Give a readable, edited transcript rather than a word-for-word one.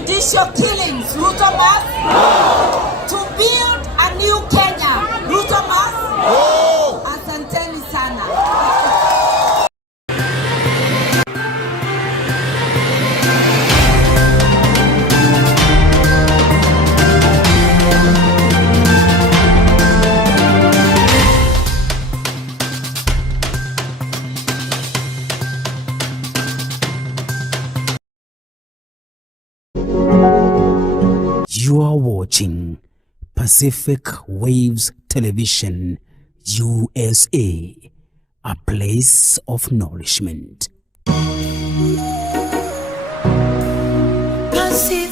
judicial killings, Ruto must. To build a new Kenya, Ruto must. Asanteni sana. You are watching Pacific Waves Television, USA, a place of nourishment. Pacific